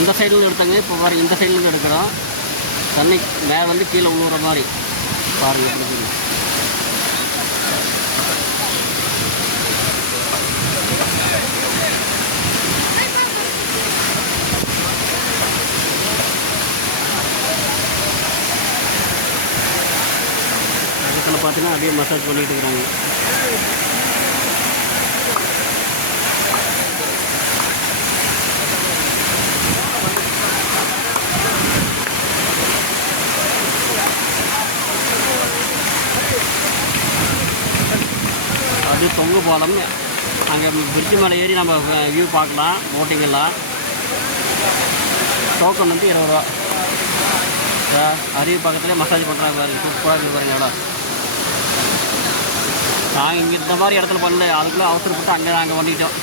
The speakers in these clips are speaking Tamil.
அந்த சைடுலேருந்து எடுத்தாங்க. இப்போ பாருங்கள், இந்த சைட்லேருந்து எடுக்கிறோம். தண்ணி மேலே வந்து கீழே உழுவுற மாதிரி பாருங்கள். எப்படி தெரியும்? பக்கத்தில் பார்த்தீங்கன்னா அப்படியே மசாஜ் பண்ணிகிட்டு இருக்கிறாங்க. அது தொங்கு பாலம். அங்கே பிரிட்ஜு மேலே ஏறி நம்ம வியூ பார்க்கலாம். போட்டிங் எல்லாம். டோக்கன் வந்து 20 ரூபா. அருவி பக்கத்துலேயே மசாஜ் பண்ணுறாங்க பாருங்க. சூப்பராக இருக்குது பாருங்க இடம். நாங்கள் இங்கே இந்த மாதிரி இடத்துல பண்ணல, அதுக்குள்ளே அவசரப்பட்டு அங்கே நாங்கள் பண்ணிட்டோம்.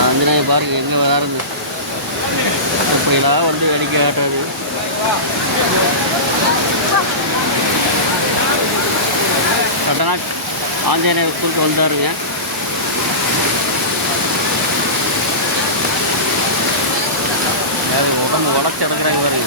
ஆஞ்சநேயா பாருங்க எங்கே வராது. இப்படிலாம் வந்து வேடிக்கை ஆட்டுறது. கட்டணா ஆஞ்சநேயர் ஸ்கூலுக்கு வந்தாருங்க. உடம்பு உடச்சி எடுக்கிறாங்க பாருங்க.